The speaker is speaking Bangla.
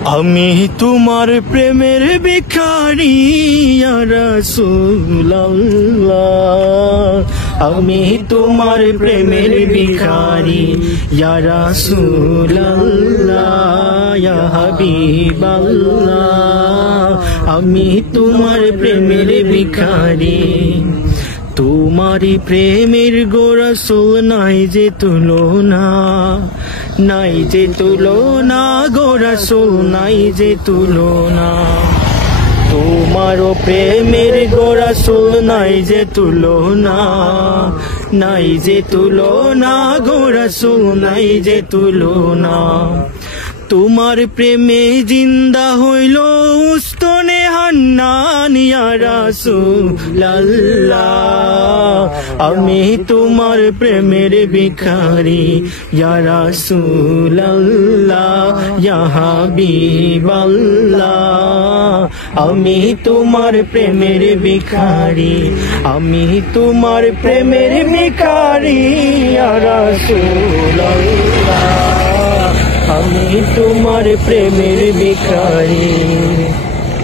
আমি তোমার প্রেমের ভিখারি ইয়া রাসূলুল্লাহ, আমি তোমার প্রেমের ভিখারি ইয়া রাসূলুল্লাহ, ইয়া হাবিবাল্লাহ, আমি তোমার প্রেমের ভিখারি। তোমারি প্রেমের গো রাসূল নাই যে তুলনা, নাই যে তুলনা গো রাসূল, নাই যে তুলনা। তোমারও প্রেমের গো রাসূল নাই যে তুলনা, নাই যে তুলনা গো রাসূল, নাই যে তুলনা। তোমার প্রেমে জিন্দা হইল উস্তনে হান্নান ইয়া রাসূলুল্লাহ, আমি তোমার প্রেমের ভিখারি ইয়া রাসূলুল্লাহ, ইয়া হাবিবাল্লাহ, আমি তোমার প্রেমের ভিখারি, আমি তোমার প্রেমের ভিখারি ইয়া রাসূলুল্লাহ, আমি তোমার প্রেমের ভিখারি।